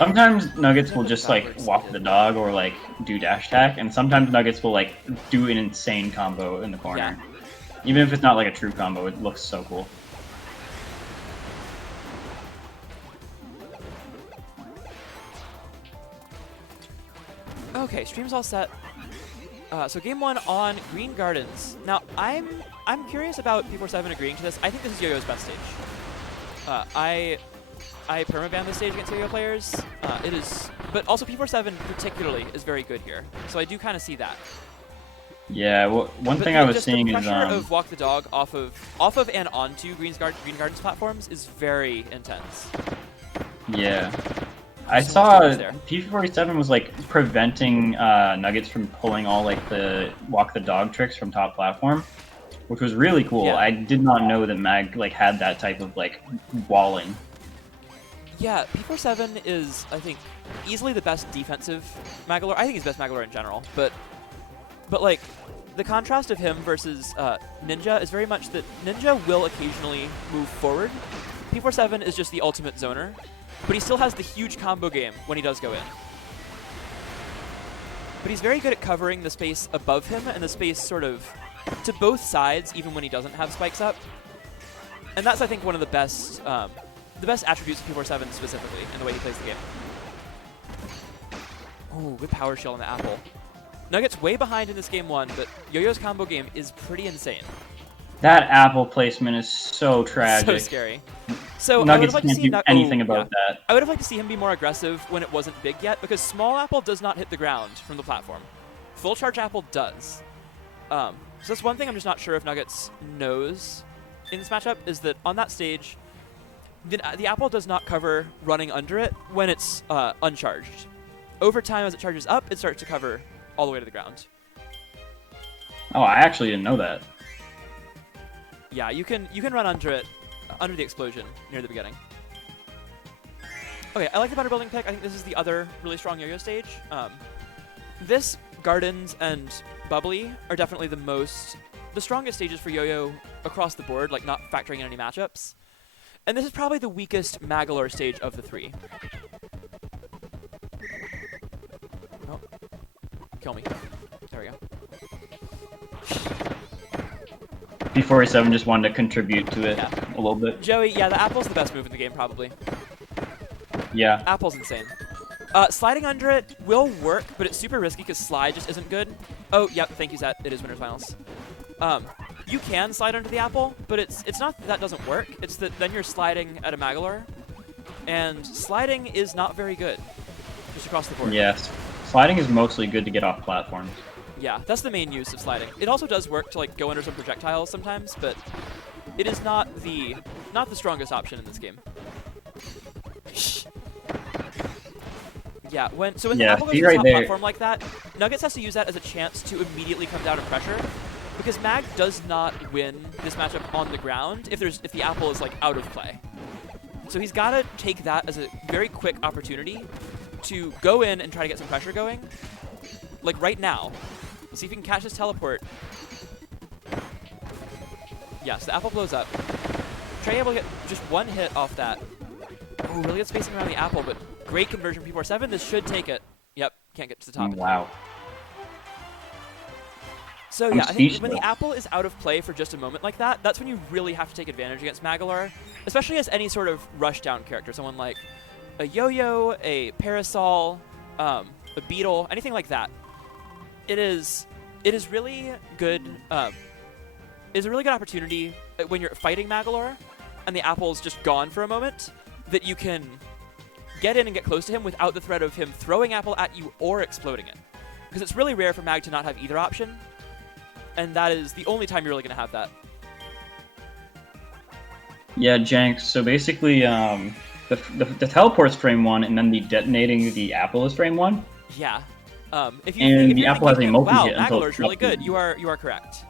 Sometimes Nuggetz will just like backwards walk hit. the dog or like do dash attack, and sometimes Nuggetz will like do an insane combo in the corner. Yeah. Even if it's not like a true combo, it looks so cool. Okay, stream's all set. So game 1 on Green Gardens. Now I'm curious about P47 agreeing to this. I think this is Yo-Yo's best stage. I permaban this stage against Yo-Yo players. It is, but also P47 particularly is very good here. So I do kind of see that. Yeah, well, one But thing I was just seeing the is pressure of Walk the Dog off of and onto Green Gardens platforms is very intense. yeah. I So saw much damage there. P47 was like preventing Nuggetz from pulling all like the walk the dog tricks from top platform, which was really cool. Yeah. I did not know that Mag like had that type of like walling. Yeah, P47 is, I think, easily the best defensive Magolor. I think he's the best Magolor in general, but like the contrast of him versus Ninja is very much that Ninja will occasionally move forward. P47 is just the ultimate zoner, but he still has the huge combo game when he does go in. But he's very good at covering the space above him and the space sort of to both sides, even when he doesn't have spikes up. And that's, I think, one of the best attributes of P47 specifically in the way he plays the game. Oh, good power shell on the apple. Nuggetz way behind in this game 1, but Yo-Yo's combo game is pretty insane. That apple placement is so tragic. So scary. So I would have Nuggetz liked to can't see do anything about that. I would have liked to see him be more aggressive when it wasn't big yet, because small apple does not hit the ground from the platform. Full charge apple does. So that's one thing I'm just not sure if Nuggetz knows in this matchup, is that on that stage, the apple does not cover running under it when it's uncharged. Over time, as it charges up, it starts to cover all the way to the ground. Oh, I actually didn't know that. Yeah, you can run under it, under the explosion near the beginning. Okay, I like the better building pick. I think this is the other really strong Yo-Yo stage. This, Gardens, and Bubbly are definitely the strongest stages for Yo-Yo across the board, like not factoring in any matchups. And this is probably the weakest Magolor stage of the 3. Oh, kill me. There we go. P47 just wanted to contribute to it a little bit. Joey, yeah, the apple's the best move in the game, probably. Yeah. Apple's insane. Sliding under it will work, but it's super risky because slide just isn't good. Oh, yep, thank you, Zet. It is Winners Finals. You can slide under the apple, but it's not that doesn't work. It's that then you're sliding at a Magolor, and sliding is not very good, just across the board. Yes. Sliding is mostly good to get off platforms. Yeah, that's the main use of sliding. It also does work to like go under some projectiles sometimes, but it is not the strongest option in this game. Yeah, when the apple goes to the top platform like that, Nuggetz has to use that as a chance to immediately come down to pressure, because Mag does not win this matchup on the ground if the apple is like out of play. So he's got to take that as a very quick opportunity to go in and try to get some pressure going, like right now. See if he can catch his teleport. Yes, the apple blows up. Trey able to get just one hit off that. Oh, really good spacing around the apple, but great conversion from P47. This should take it. Yep, can't get to the top. Wow. So yeah, I think when the apple is out of play for just a moment like that, that's when you really have to take advantage against Magolor, especially as any sort of rushdown character. Someone like a Yo-Yo, a Parasol, a Beetle, anything like that. It is really good. Is a really good opportunity when you're fighting Magolor and the apple's just gone for a moment, that you can get in and get close to him without the threat of him throwing apple at you or exploding it. Because it's really rare for Mag to not have either option, and that is the only time you're really going to have that. Yeah, Janks. So basically, the teleport's frame 1, and then the detonating the apple is frame 1. Yeah. If the apple has a thinking, multi wow, hit until Magolor's really good, you are correct.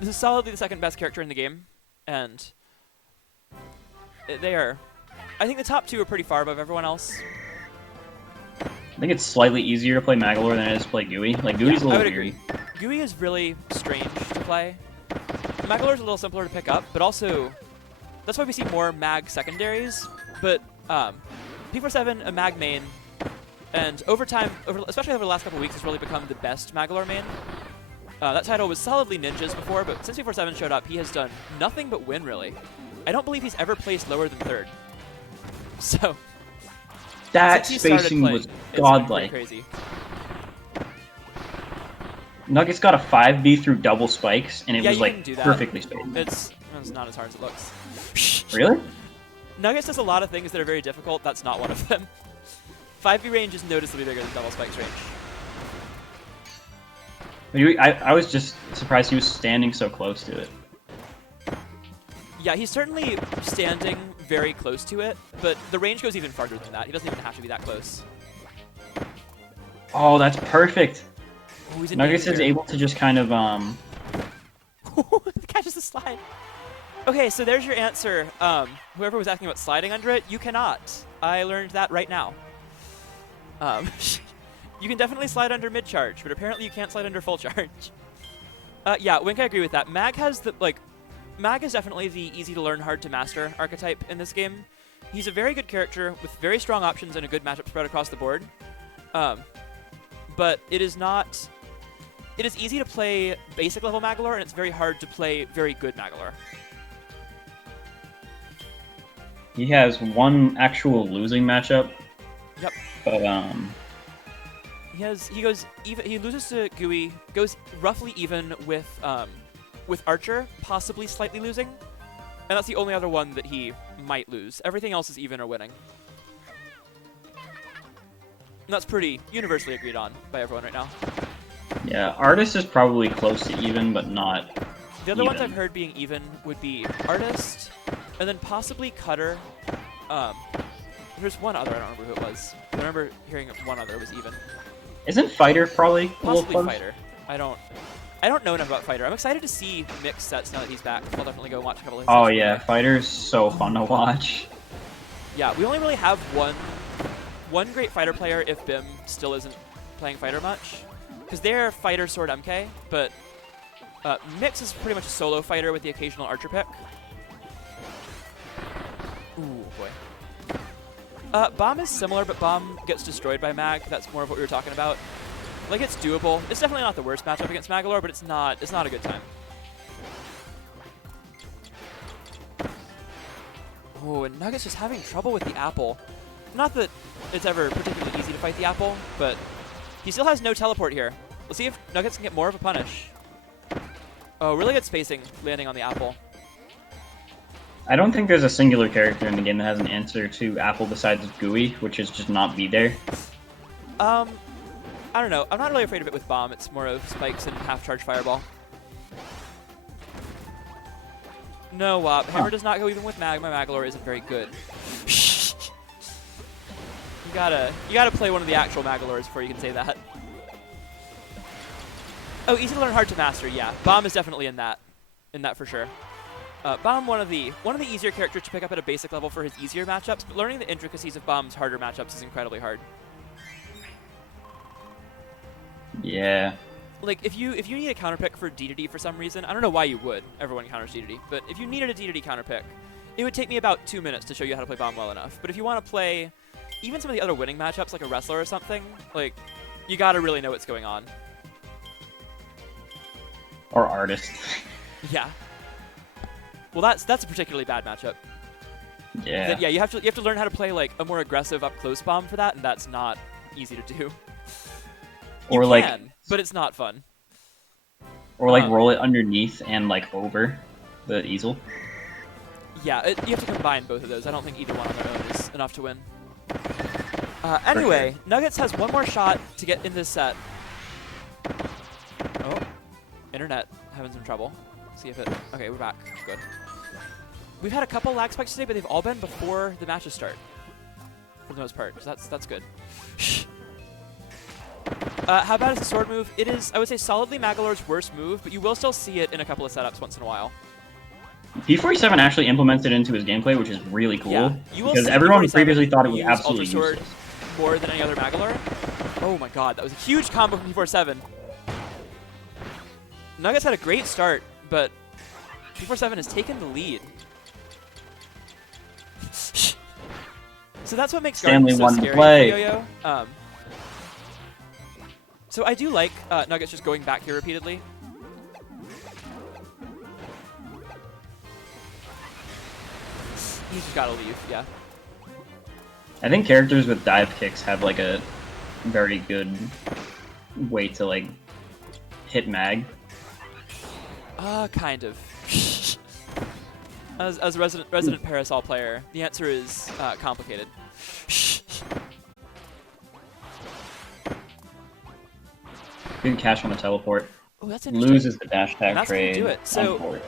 This is solidly the second best character in the game, and they are. I think the top 2 are pretty far above everyone else. I think it's slightly easier to play Magolor than it is to play Gooey. Like, Gooey's a little weird. Gooey is really strange to play. Magolor's a little simpler to pick up, but also that's why we see more Mag secondaries. But P47, a Mag main, and over time, especially over the last couple weeks, has really become the best Magolor main. That title was solidly Ninja's before, but since P47 showed up, he has done nothing but win, really. I don't believe he's ever placed lower than 3rd. So, that spacing was godlike. Crazy. Nuggetz got a 5B through double spikes, and it was like perfectly spaced. It's not as hard as it looks. Really? Nuggetz does a lot of things that are very difficult. That's not one of them. 5B range is noticeably bigger than double spikes range. I was just surprised he was standing so close to it. Yeah, he's certainly standing very close to it, but the range goes even farther than that. He doesn't even have to be that close. Oh, that's perfect. Oh, Nuggetz is able to just kind of catches the slide. Okay, so there's your answer. Whoever was asking about sliding under it, you cannot. I learned that right now. You can definitely slide under mid-charge, but apparently you can't slide under full charge. Yeah, Wink, I agree with that. Mag has the, Mag is definitely the easy-to-learn, hard-to-master archetype in this game. He's a very good character with very strong options and a good matchup spread across the board. But it is not... It is easy to play basic-level Magolor, and it's very hard to play very good Magolor. He has one actual losing matchup. Yep. But he goes even. He loses to Gooey. Goes roughly even with Archer, possibly slightly losing, and that's the only other one that he might lose. Everything else is even or winning. And that's pretty universally agreed on by everyone right now. Yeah, Artist is probably close to even, but not. The other ones I've heard being even would be Artist, and then possibly Cutter. There's one other, I don't remember who it was. I remember hearing one other was even. Isn't Fighter probably a little close? Fighter. I don't know enough about Fighter. I'm excited to see mixed sets now that he's back. I'll definitely go watch a couple of his Oh yeah, Fighter's so fun to watch. Yeah, we only really have one great Fighter player if Bim still isn't playing Fighter much. Because they're Fighter Sword MK, but Mix is pretty much a solo fighter with the occasional Archer pick. Ooh, boy. Bomb is similar, but Bomb gets destroyed by Mag. That's more of what we were talking about. Like, it's doable. It's definitely not the worst matchup against Magolor, but it's not a good time. Oh, and Nuggetz just having trouble with the apple. Not that it's ever particularly easy to fight the apple, but he still has no teleport here. Let's see if Nuggetz can get more of a punish. Oh, really good spacing landing on the apple. I don't think there's a singular character in the game that has an answer to Apple besides Gooey, which is just not be there. I don't know. I'm not really afraid of it with Bomb. It's more of spikes and half-charge Fireball. No, Hammer does not go even with Mag. My Magolor isn't very good. You gotta play one of the actual Magolors before you can say that. Oh, easy to learn, hard to master. Yeah, Bomb is definitely in that for sure. Bomb, one of the easier characters to pick up at a basic level for his easier matchups, but learning the intricacies of Bomb's harder matchups is incredibly hard. Yeah. Like, if you need a counter pick for D to D for some reason, I don't know why you would. Everyone counters D to D, but if you needed a D to D counter pick, it would take me about 2 minutes to show you how to play Bomb well enough. But if you want to play even some of the other winning matchups, like a Wrestler or something, like, you gotta really know what's going on. Or Artist. Yeah. Well, that's a particularly bad matchup. Yeah. Yeah, you have to learn how to play like a more aggressive up close Bomb for that, and that's not easy to do. Or you like, can, but it's not fun. Or like roll it underneath and like over the easel. Yeah, you have to combine both of those. I don't think either one on their own is enough to win. Anyway, sure. Nuggetz has one more shot to get in this set. Oh, internet having some trouble. See if it. Okay, we're back. Good. We've had a couple lag spikes today, but they've all been before the matches start, for the most part. So that's good. How bad is the sword move? It is, I would say, solidly Magolor's worst move, but you will still see it in a couple of setups once in a while. P47 actually implements it into his gameplay, which is really cool. Yeah, you will because see everyone P47 previously thought it was use absolutely Ultra Sword useless. More than any other Magolor. Oh my god, that was a huge combo from P47. Nuggetz had a great start, but P47 has taken the lead. So that's what makes Stanley Garden so won the scary play. for Yo-Yo. So I do like Nuggetz just going back here repeatedly. You just gotta leave, yeah. I think characters with dive kicks have like a very good way to like hit mag. Kind of. As a resident Parasol player, the answer is complicated. Good catch on the teleport. Oh, that's interesting. Loses the dash tag That's gonna trade. do it. So on board.